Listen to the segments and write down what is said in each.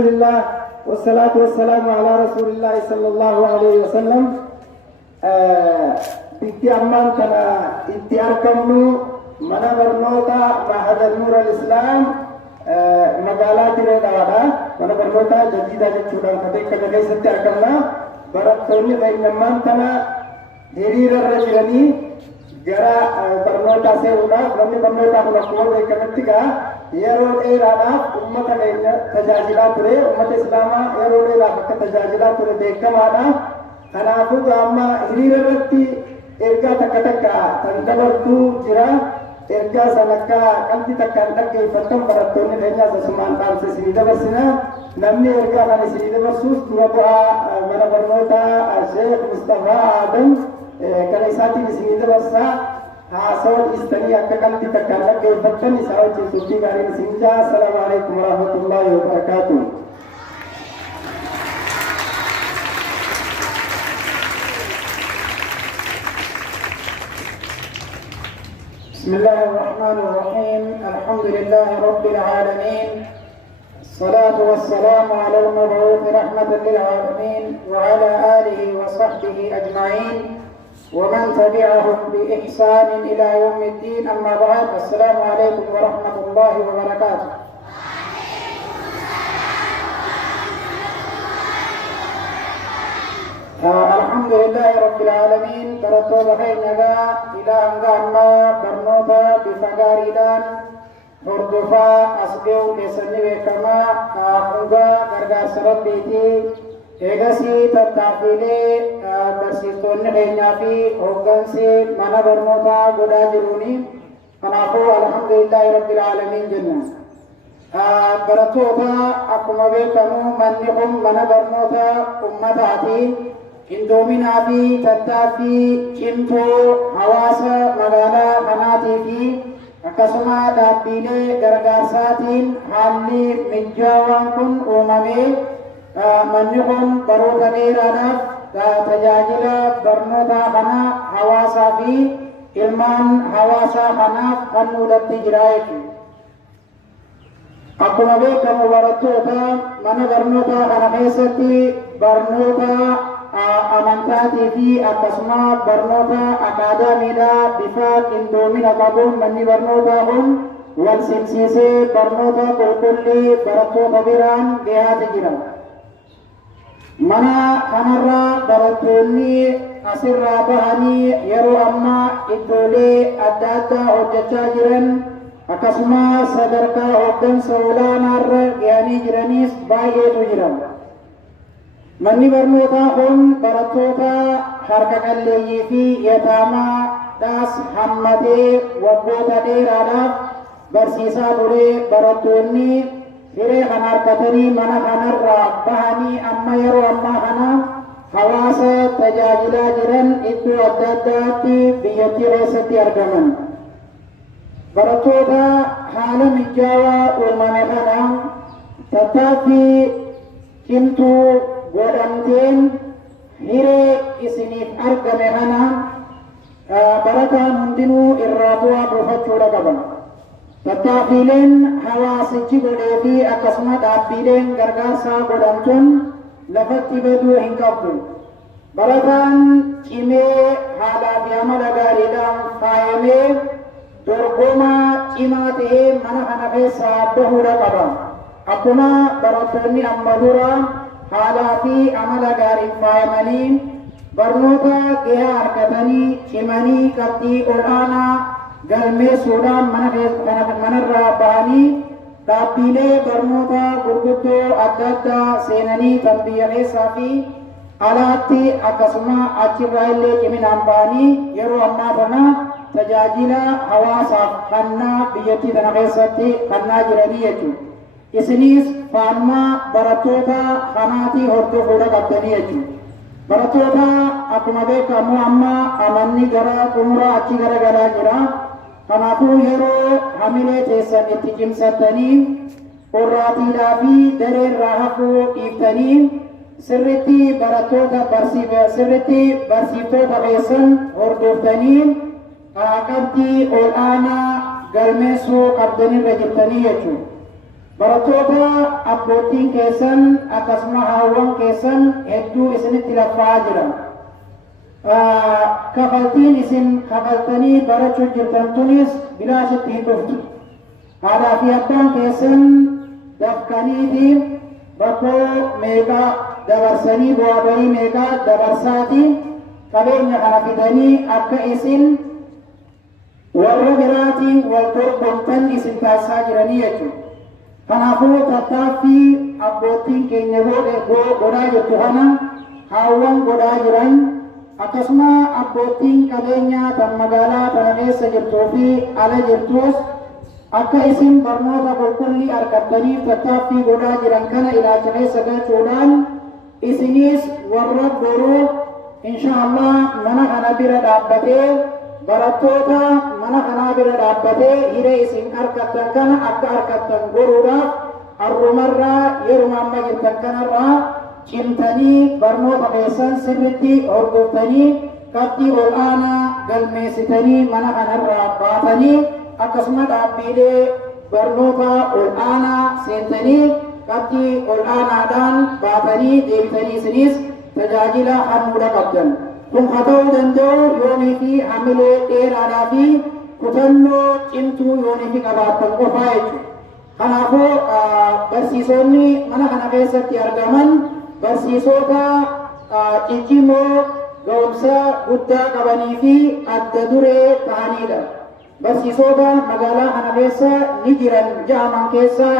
Alhamdulillah wassalatu wassalamu ala rasulillah sallallahu alaihi wasallam. Bikti amman kana itti argamnu mana barnoota mahada nuur al-islam magaalaa diredawa mana barnoota jadida jechuudhaan kan keessatti argamna. Barattoonni amman kana hiriirarra jiranii gara barnoota seenuudhaaf namni barnoota kun akkuma beekamutti yeroo dheeraadhaaf ummata keenya tajaajilaa ture, ummata islaamaa yeroo dheeraaf akka tajaajilaa ture beekamaadha. Kanaafuu amma hiriira irratti ergaa takka kan dabartuu jira. Ergaa sana akka qalbii takkaan dhaggeeffatan barattoonni keenyaas asumaan dhaamsa isinii dabarsina. Namni ergaa kana isinii dabarsuus dura bu'aa mana barnootaa Sheekh Mustafaa Adam kana isaatiin isinii dabarsaa. Haasawwan istanii akka qalbii takkaan dhaggeeffatan isaa wajjin turtii gaariin isin jaa. Assalaamu alaikum warahmatullahi wabarakatuh. بسم الله الرحمن الرحيم. الحمد لله رب العالمين، الصلاة والسلام على المبعوث رحمة للعالمين وعلى آله وصحبه أجمعين ومن تبعهم بإحسان إلى يوم الدين. أما بعد، السلام عليكم ورحمة الله وبركاته. الحمد لله رب العالمين. barattoota keenyaa ilaa hanga ammaa barnoota bifa gaariidhaan hordofaa as ga'uu keessatti beekamaa hundaa gargaarsa rabbiitii. Eegasii tattaaffiilee barsiistonni keenyaa fi hooggansi mana barnootaa godhaa jiruuni. Kanaafuu alhamdulillahi rabbil aalamiin jenna. Barattoota akkuma beekamu manni kun mana barnootaa ummataati. Qindoominaa fi tattaaffii cimtuu hawaasa magaalaa kanaatii fi akkasuma dhaabbilee gargaarsaatiin haalli mijaawaan kun uumamee manni kun baroota dheeraadhaaf tajaajila barnootaa kana hawaasaa fi ilmaan hawaasaa kanaaf kennuudhaatti jira jechuudha. Akkuma beekamu barattoota mana barnootaa kana keessatti barnoota amantaatii fi akkasuma barnoota akaadaamiidhaa bifa qindoomina qabuun manni barnootaa kun wal simsiisee barnoota qulqullii barattoota biraan gahaati jira. Mana kanarraa barattoonni asirraa bahanii yeroo ammaa iddoolee adda addaa hojjechaa jiran akkasuma sadarkaa hooggansa olaanaarra gahanii jiraniis baay'eetu jira. Manni barnootaa kun barattoota harka qalleeyyii fi yataamaadhaas hammatee waggoota dheeraadhaaf barsiisaa ture. Barattoonni hiree kan harkatanii mana kanarraa bahanii amma yeroo ammaa kana hawaasa tajaajilaa jiran iddoo adda addaatti biyyattii keessatti argaman. Barattoota haala mijaawaa uumame kana tattaaffii cimtuu godhamteen hiree isiniif argame kana barataan hundinuu irraa bu'aa buufachuudha qaba. Tattaaffiileen hawaasichi godhee fi akkasuma dhaabbileen gargaarsaa godhamtuun lafatti baduu hin qabdu. Barataan cimee haalaa fi amala gaariidhaan faayamee dorgomaa cimaa ta'ee mana kana keessaa bahuudha qaba. Akkuma barattoonni amma dura haalaa fi amala gaariin faayamanii barnoota gahaa argatanii cimanii qabxii olaanaa galmeessuudhaan manarraa bahanii dhaabbilee barnoota gurguddoo adda addaa seenanii kan biyya keessaa fi alaatti akkasuma achirraa illee ciminaan bahanii yeroo ammaa kana tajaajila hawaasaaf kennaa biyyattii kana keessatti kennaa jiranii jechuudha. Isinis faanuma barattoota kanaatii hordofuudha qabdanii jechuudha. Barattoota akkuma beekamu amma amanni gara xumuraa achi garagalaa jira. Kanaafuu yeroo hamilee teessan itti cimsattanii qorraatiidhaa fi dareerraa hafuu dhiiftanii sirritti barsiiftoota keessan hordoftanii qabxii olaanaa galmeessuu qabdanirra jirtanii jechuudha. barattoota abbootiin keessan akkasuma haawwan keessan hedduu isinitti laffaa jiran. Kafaltiin isin kafaltanii barachuu jirtan tunis bilaashitti hin dhuftu. Haadhaa fi abbaan keessan dafkaniitii rakkoo meeqaa dabarsanii bu'aa bahii meeqaa dabarsaatii qabeenya kana fidanii akka isin warra biraatiin wal dorgomtan isin taasisaa jiranii jechuudha. Kanaafuu tattaaffii abbootiin keenya godhaa jirtu kana haawwan godhaa jiran akkasuma abbootiin qabeenyaa tan magaalaa tana keessa jirtuu fi ala jirtus akka isin barnoota qulqullii argattaniif tattaaffii godhaa jiran kana ilaalcha keessa galchuudhaan isinis warra boruu inshaallah mana kana bira dhaabbatee barattoota mana kanaa bira dhaabbatee hiree isin argattan kana akka argattan godhuudhaaf arrumarraa yeruma amma jirtan kanarraa cimtanii barnoota keessan sirritti hordoftanii qabxii ol aanaa galmeessitanii mana kanarraa baatanii akkasuma dhaabbiilee barnoota ol aanaa seentanii qabxii ol aanaadhaan baatanii deebitanii isinis tajaajila hannuudha qabdan. Kun haa ta'uu danda'u yoonii fi hamilee dheeraadhaa fi kutannoo cimtuu yoonii fi qabaattan qofaa jechuudha. Kanaafuu barsiisonni mana kana keessatti argaman barsiisota ciccimoo ga'umsa guddaa qabanii fi adda duree ta'anidha. Barsiisota magaalaa kana keessa ni jiran ja'aman keessaa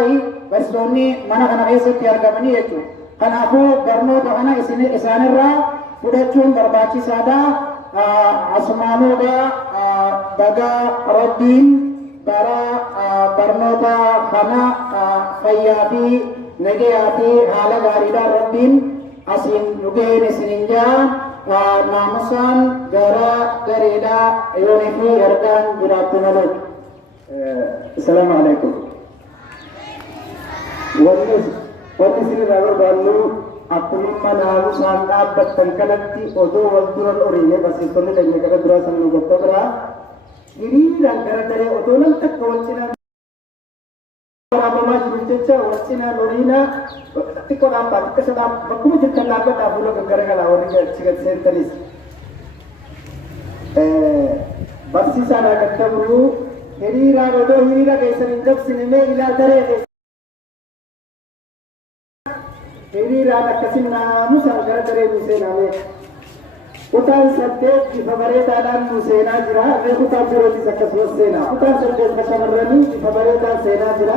barsiisonni mana kana keessatti argamanii jechuudha. Kanaafuu barnoota kana isaanirraa fudhachuun barbaachisaadha. Asmaanuudha baga rabbiin bara barnoota kana fayyaa fi nagayaa fi haala gaariidhaan rabbiin asiin dhugeen isinin jaa naamusaan gara gareedhaa yoonii fi ergaan jiraattu malu. Assalaamu alaikum. Wanti isinirraa barbaannu akkuma naamusaan dhaabbattan kanatti odoo wal dura dhoriine barsiistonni keenya gara duraa sana nu gobba biraa hiriiraan gara daree odoo nam takka wal cinaa waraabbamaa jiru jecha wal cinaa dhoriina xiqqoo dhaabbaa xiqqasa bakkuma jirtan dhaabbadhaa fuula gaggaragalaa warri achi gad seentanis barsiisaan akka dabru hiriiraan odoo hiriira keessan hin dabsine mee ilaa daree keessa hiriiraan akkasin naamusaan gara daree nu seenaame kutaan saddeet bifa bareedaadhaan nu seenaa jira mee kutaan birootis akkasumas seenaa kutaan saddeet shamarranii bifa bareedaan seenaa jira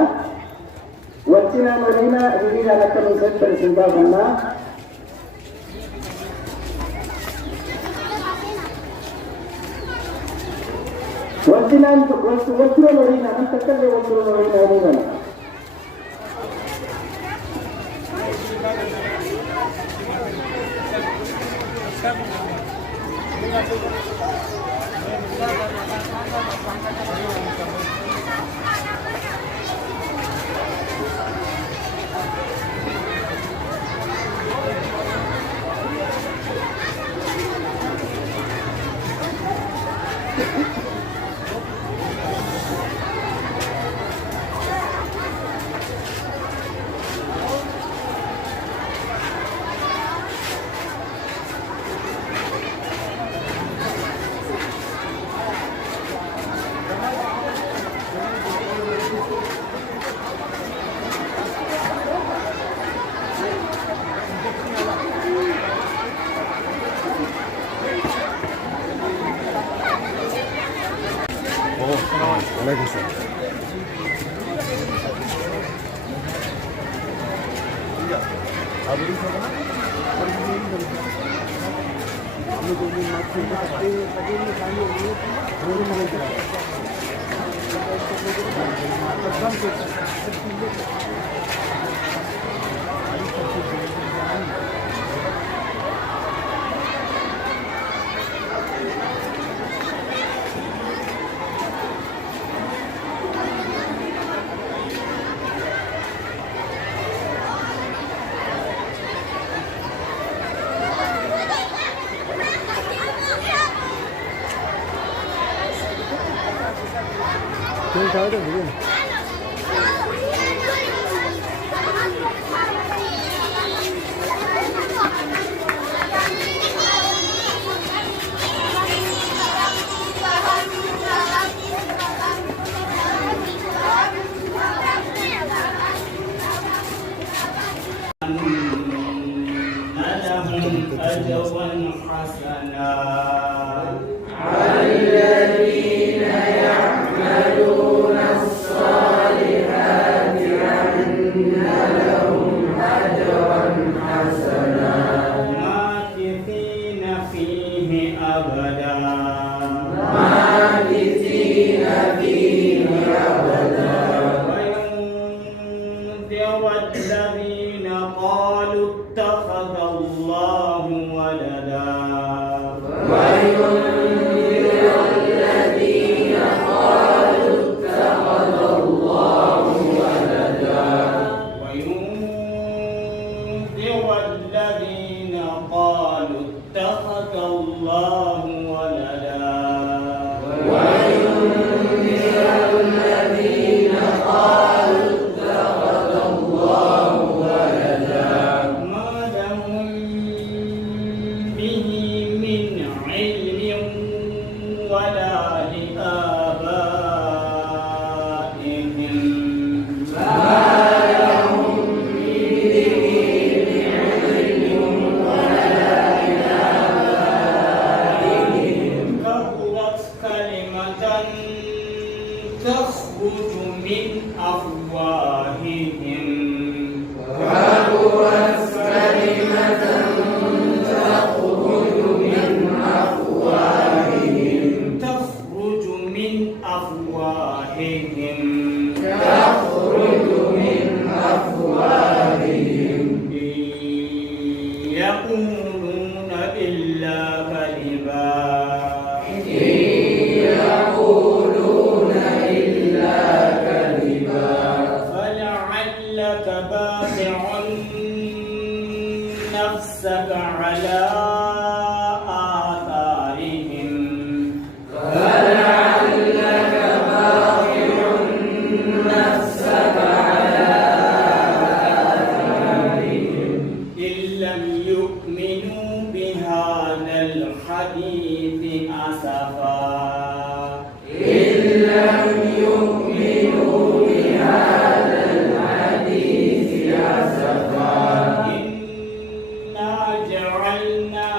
wal cinaan waliina hiriiraan akka nu seentan isin gaafannaa. wal cinaan wal turan waliina nan takkallee wal turan waliina waliina Kau tahu tak? أجرا حسنا الذين يعملون الصالحات أن لهم أجرا حسنا ماكثين فيه أبدا ماكثين فيه أبدا وينذر الذين قالوا اتخذ الله ولدا وينذر الذين قالوا اتخذ الله ولدا وينذر الذين قالوا اتخذ الله ولدا وينذر الذين قالوا اتخذ الله ولدا ما لهم به من علم ولا لآبائهم ما لهم به من علم ولا لآبائهم كبرت كلمة تخرج من أفواههم كبرت كلمة تخرج من أفواههم تخرج من أفواههم تخرج من أفواههم إن يقولون إلا كذبا إن يقولون إلا كذبا فلعلك باخع نفسك على آثارهم فلعلك باخع نفسك على آثارهم إن لم يؤمنوا بهذا الحديث أسفا إن لم يؤمنوا بهذا الحديث أسفا إنا جعلنا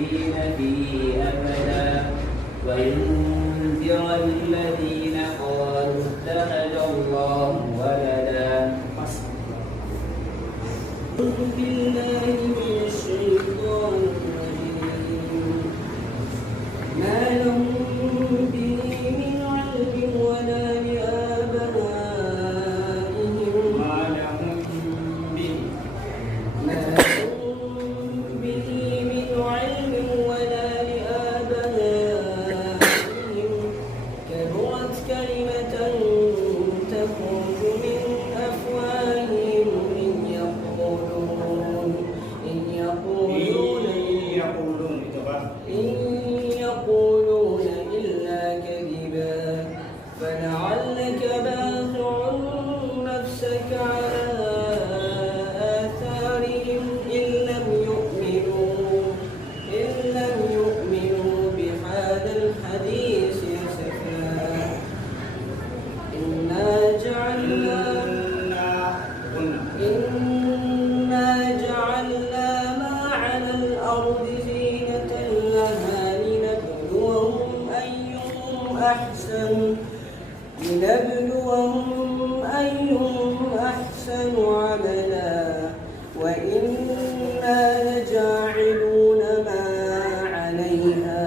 خالدين فيه أبدا وينذر الذين قالوا اتخذ الله ولدا. أعوذ بالله من الشيطان الرجيم. ما لهم به من علم ولا لآبائهم ما لهم به ما لهم به من علم ولا لآبائهم كبرت كلمة تخرج من أفواههم إن يقولون إلا كذبا فلعلك باخع نفسك على آثارهم إن لم يؤمنوا بهذا الحديث أسفا. إنا جعلنا ما على الأرض زينة لها لنبلوهم أيهم أحسن عملا وإنا لجاعلون ما عليها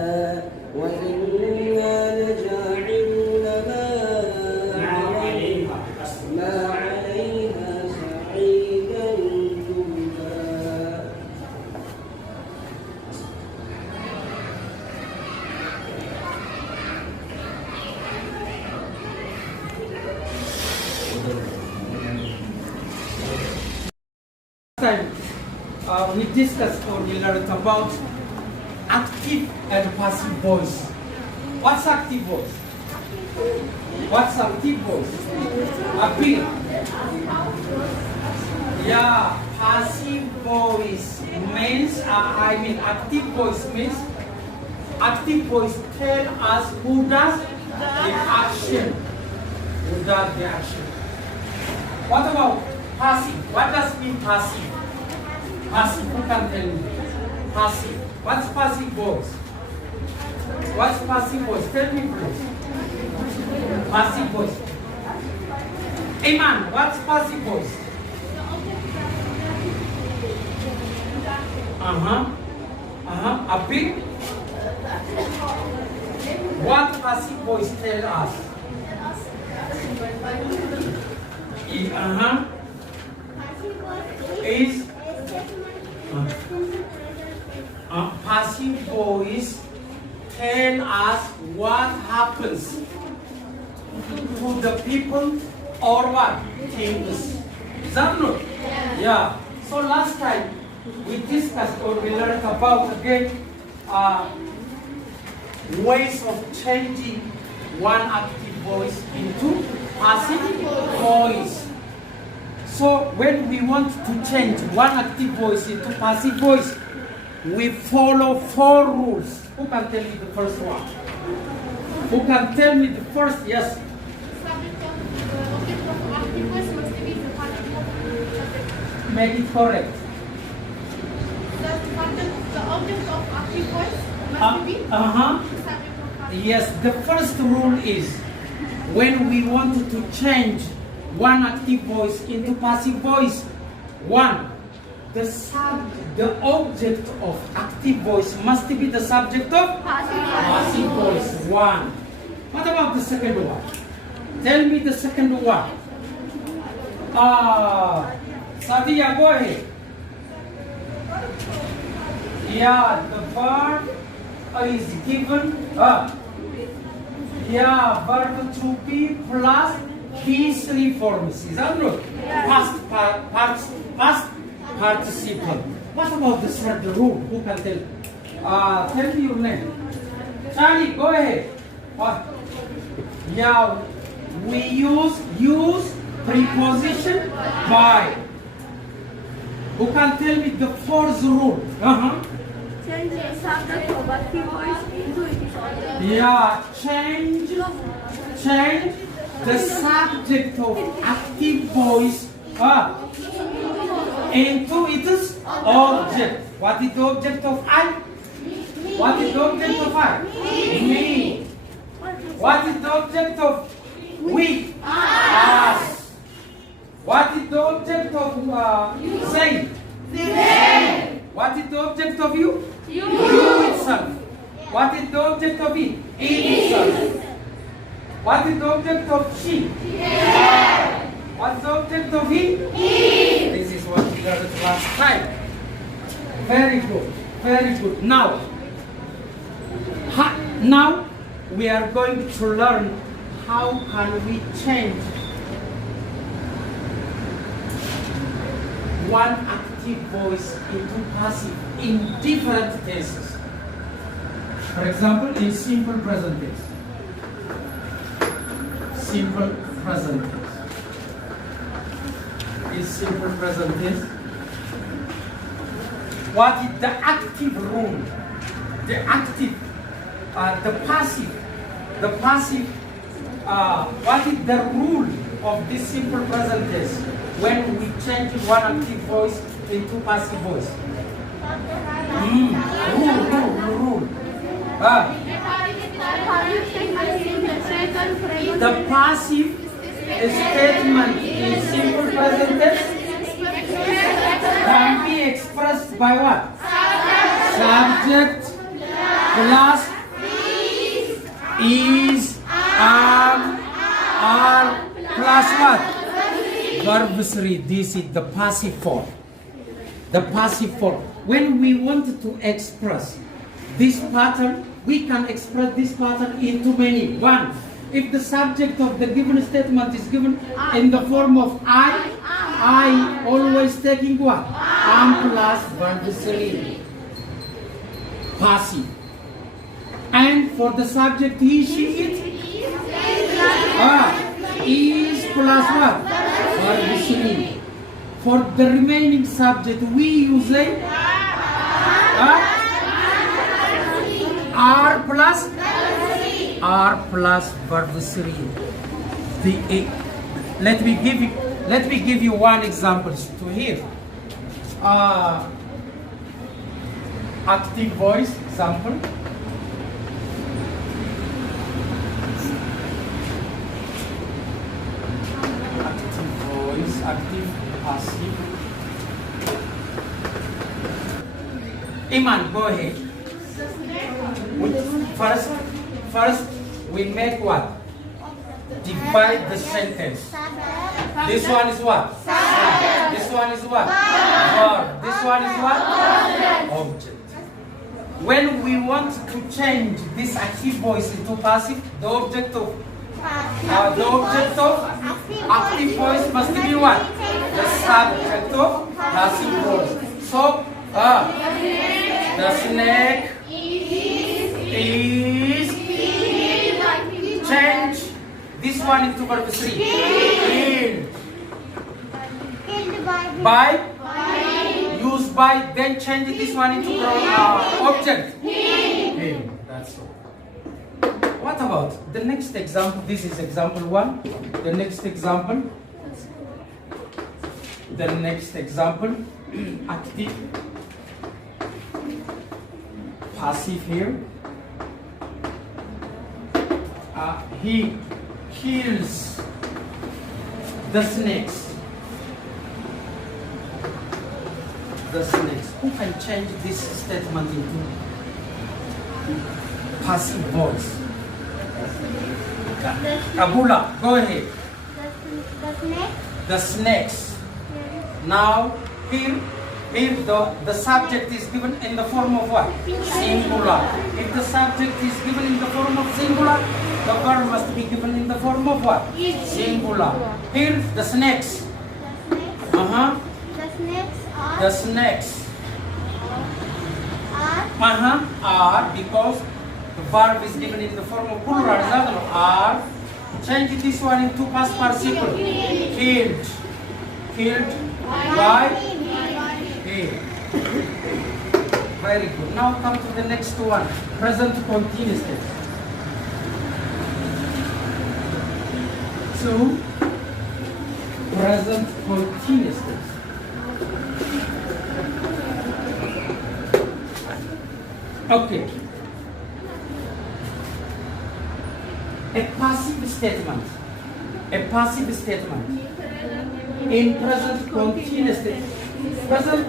صعيدا جرزا. Time we discussed or we learned about active and passive voice. What's active voice? What's active voice? Appeal. Yeah, passive voice means active voice means active voice tell us who does the action. Who does the action? What about passive? What does mean passive? Passive, who can tell me? Passive. What's passive voice? What's passive voice? Tell me please. Passive voice. Iman, what's passive voice? A big. What passive voice tell us? Is passive voice tell us what happens to the people or what things. Is that not? Yeah. So last time we discussed or we learned about again ways of changing one active voice into passive voice. So when we want to change one active voice into passive voice, we follow 4 rules. Who can tell me the first one? Who can tell me the first? Yes. Make it correct. The object of active voice must be Yes, the first rule is when we want to change one active voice into passive voice, the object of active voice must be the subject of passive voice. 1. What about the second one? Tell me the second one. Sadia, go ahead. Yeah, the verb is given. Verb to be plus these 3 forms. Is that right? Past participle. What about the third rule? Who can tell? Tell me your name. Charlie, go ahead. What? Yeah, we use preposition by. Who can tell me the fourth rule? change the subject of active voice into its object. Yeah, change the subject of active voice into its object. What is the object of I? What is the object of I? Me. What is the object of we? Us. What is the object of say? What is the object of you? You itself. What is the object of it? It itself. What is the object of she? What is the object of he? This is what we learned last time. Very good. Very good. Now we are going to learn how can we change one active voice into passive in different cases. For example, in simple present tense. Simple present tense. In simple present tense, what is the active rule? The active, the passive. What is the rule of this simple present tense when we change one active voice into passive voice? Rule. The passive statement in simple present tense can be expressed by what? Subject plus is, are plus what? Verb 3. This is the passive form. The passive form. When we want to express this pattern, we can express this pattern into many. One, if the subject of the given statement is given in the form of I always taking what? Am plus verb 3. Passive. And for the subject he, she, it, is plus what? Verb 3. For the remaining subject we use a are plus verb 3. Let me give you one example to hear. Active voice example. Active voice, active, passive. Iman, go ahead. First, we make what? Divide the sentence. This one is what? This one is what? Verb. This one is what? Object. When we want to change this active voice into passive, the object of active voice must be what? The subject of passive voice. So, the snake is change this one into verb 3. By use by, then change this one into object. That's all. What about the next example? This is example 1. The next example. Active, passive here. He kills the snakes. Who can change this statement into passive voice? Kabula, go ahead. The snakes. Now here the subject is given in the form of what? Singular. If the subject is given in the form of singular, the verb must be given in the form of what? Singular. Here the snakes. The snakes are, because the verb is given in the form of plural, are. Change this one into past participle. Killed by. Very good. Now come to the next one. Present continuous tense. To present continuous tense. 1, Okay. A passive statement. A passive statement. In present continuous tense. Present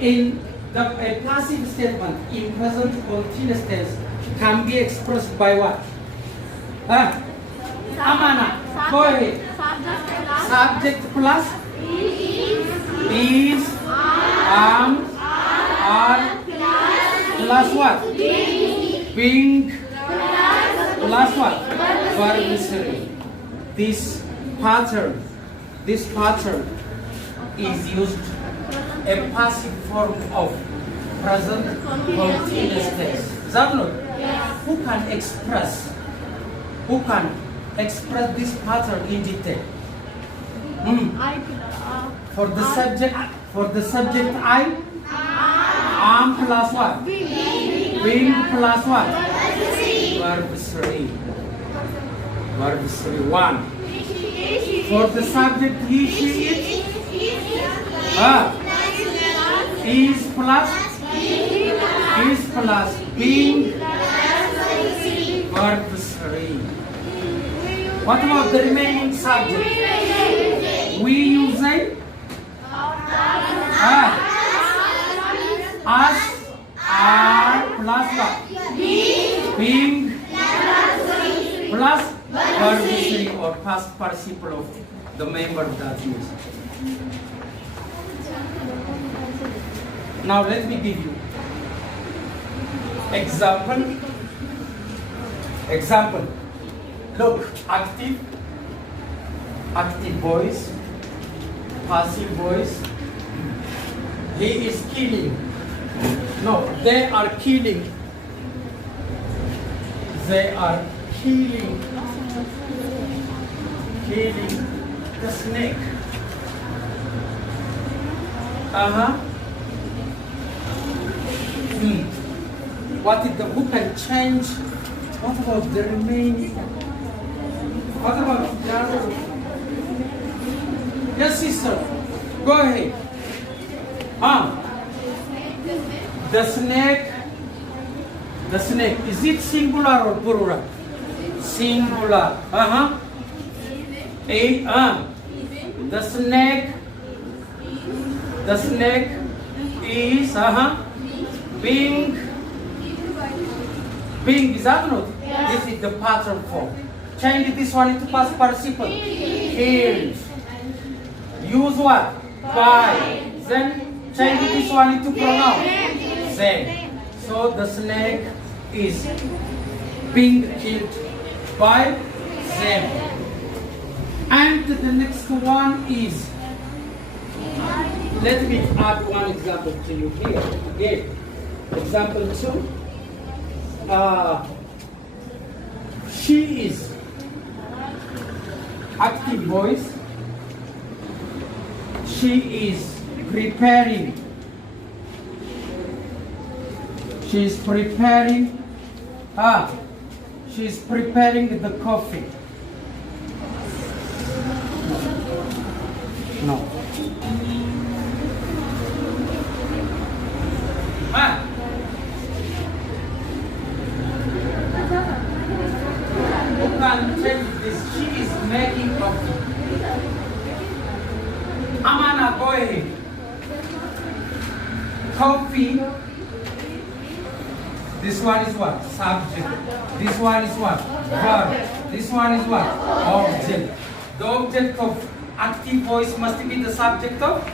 in a passive statement in present continuous tense can be expressed by what? Amana. Go ahead. Subject plus is, am, are, plus what? Being, plus what? Verb three. This pattern is used a passive form of present continuous tense. Is that not? Yes. Who can express this pattern in detail? For the subject I am plus what? Being plus what? Verb three. Verb three. One. For the subject he, she, it. Is plus being. Verb three. What about the remaining subject? We use a us, are plus what? Being plus verb three or past participle of the member that is. Now let me give you example. Look, active voice, passive voice. He is killing. No, they are killing. They are killing the snake. What is the who can change? What about the remaining? What about the other? Yes, sister. Go ahead. The snake. Is it singular or plural? Singular. The snake is being, is that not? Yeah. This is the pattern form. Change this one into past participle. Killed. Use what? By. Then change this one into pronoun. Then. So the snake is being killed by them. And the next one is, let me add one example to you here. Again, example 2. She is active voice. She is preparing. She is preparing the coffee. No. Who can change this? She is making coffee. Amana, go ahead. Coffee. This one is what? Subject. This one is what? Verb. This one is what? Object. The object of active voice must be the subject of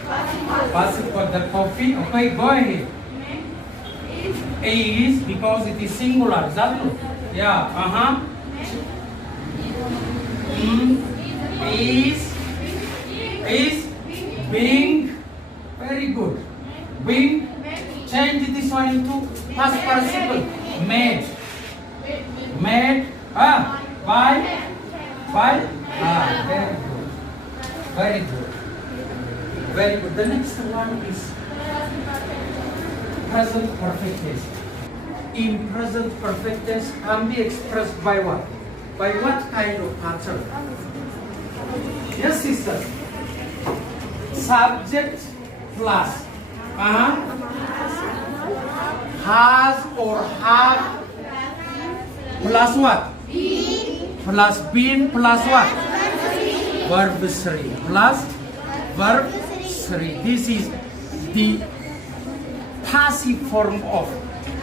passive for the coffee. Okay, go ahead. Is because it is singular. Is that true? Yeah. Is being. Very good. Being. Change this one into past participle. Made. By. Very good. Very good. The next one is present perfect tense. In present perfect tense can be expressed by what? By what kind of pattern? Yes, sister. Subject plus has or have plus what? Plus been plus what? Verb 3 plus verb 3. This is the passive form of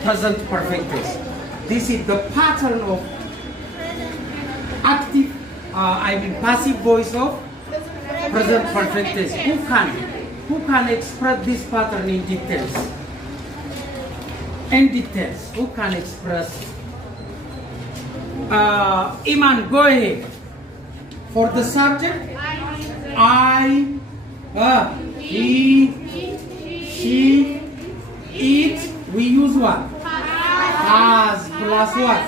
present perfect tense. This is the pattern of active, passive voice of present perfect tense. Who can express this pattern in details? In details, who can express? Iman, go ahead. For the subject, I, he, she, it, we use what? Has plus what?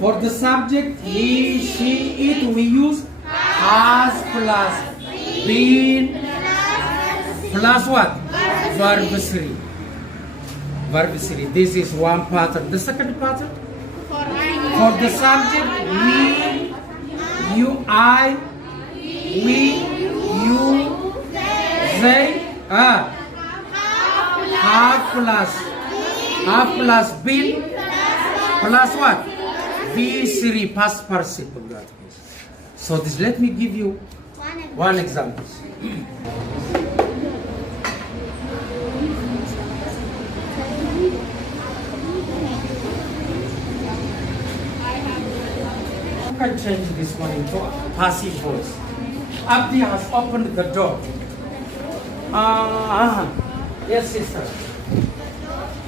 For the subject, he, she, it, we use has plus been plus what? Verb 3. Verb 3. This is one pattern. The second pattern? For the subject, we, you, I, we, you, they, have plus been plus what? V3 past participle. So this, let me give you one example. You can change this one into a passive voice. Abdi has opened the door. Yes, sister.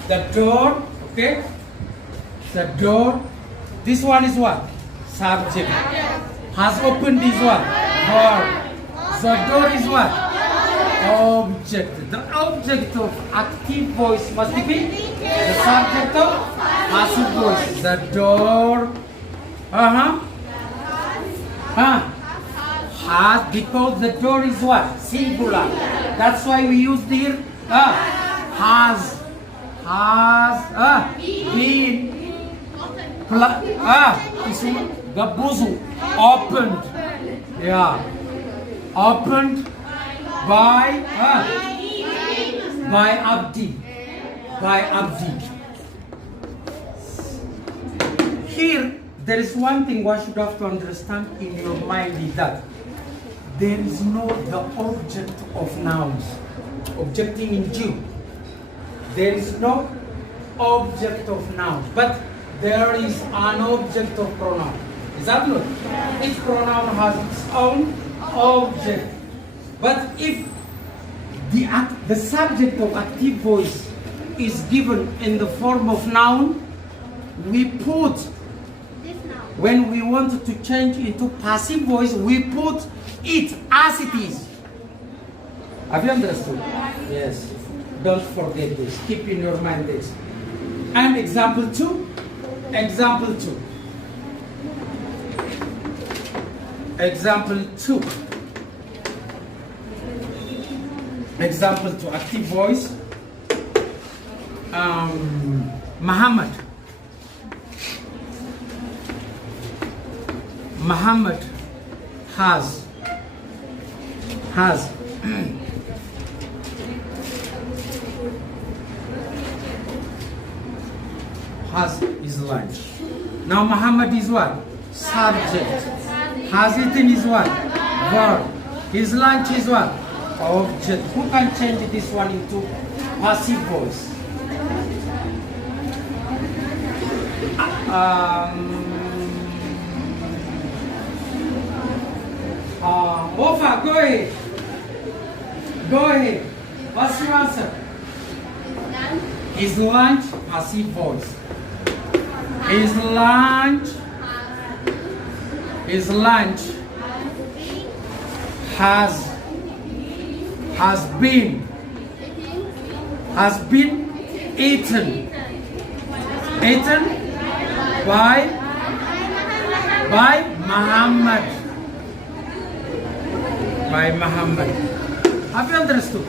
The door, okay? The door. This one is what? Subject. Has opened is what? Door. The door is what? Object. The object of active voice must be the subject of passive voice. The door. Has, because the door is what? Singular. That's why we use the here. Has been gabuzu, opened. Yeah. Opened by Abdi. By Abdi. Here, there is one thing one should have to understand in your mind is that there is no the object of nouns. Objecting in Jew. There is no object of nouns, but there is an object of pronoun. Is that good? Each pronoun has its own object. But if the subject of active voice is given in the form of noun, we put, when we want to change into passive voice, we put it as it is. Have you understood? Yes. Don't forget this. Keep in your mind this. And example 2. Example 2. Example 2. Example 2. Active voice. Muhammad. Muhammad has his lunch. Now Muhammad is what? Subject. Has eaten is what? Verb. His lunch is what? Object. Who can change this one into passive voice? Mofa, go ahead. Go ahead. What's your answer? His lunch, passive voice. His lunch has been eaten by Muhammad. Have you understood?